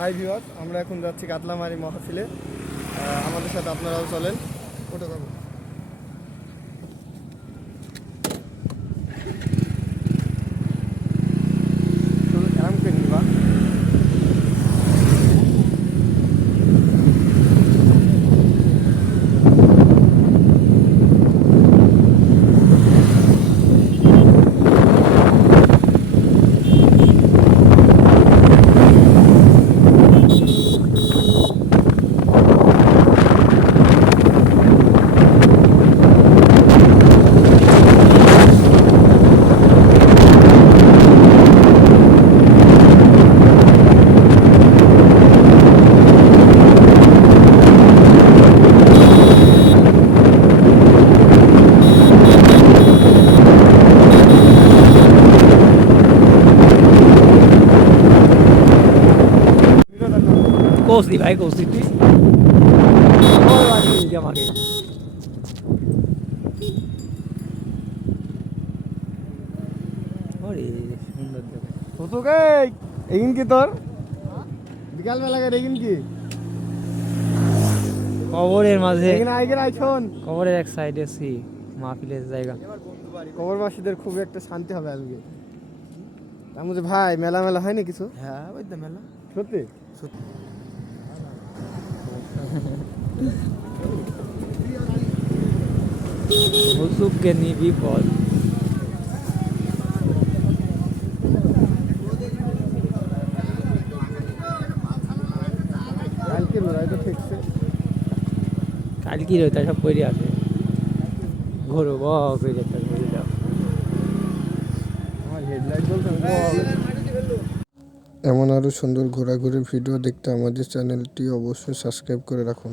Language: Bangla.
হাই ভিউয়ার্স, আমরা এখন যাচ্ছি কাতলামারি মহাফিলে। আমাদের সাথে আপনারাও চলেন। ওটা যাবো। আরাম করে নিবা। কৌশি ভাই কৌশি তুই আমাকে সুন্দর এগিন কি তোর বিকালবেলা এগিন কি কবরের মাঝে আইছন কবরের এক সাইডে সি মাহফিলের জায়গা। কবরবাসীদের খুব একটা শান্তি হবে আজকে। তার মধ্যে ভাই মেলা মেলা হয়নি কিছু? হ্যাঁ ওই তো মেলা সত্যি হুজুককে নি বিপদ। কালকে লড়াই তো ঠিকছে। কাল কি রয়েছে সব করে আছে ঘোরো করে একটা ঘুরে যাও। আমার হেডলাইট জ্বলছে। এমন আরও সুন্দর ঘোরাঘুরির ভিডিও দেখতে আমাদের চ্যানেলটি অবশ্যই সাবস্ক্রাইব করে রাখুন।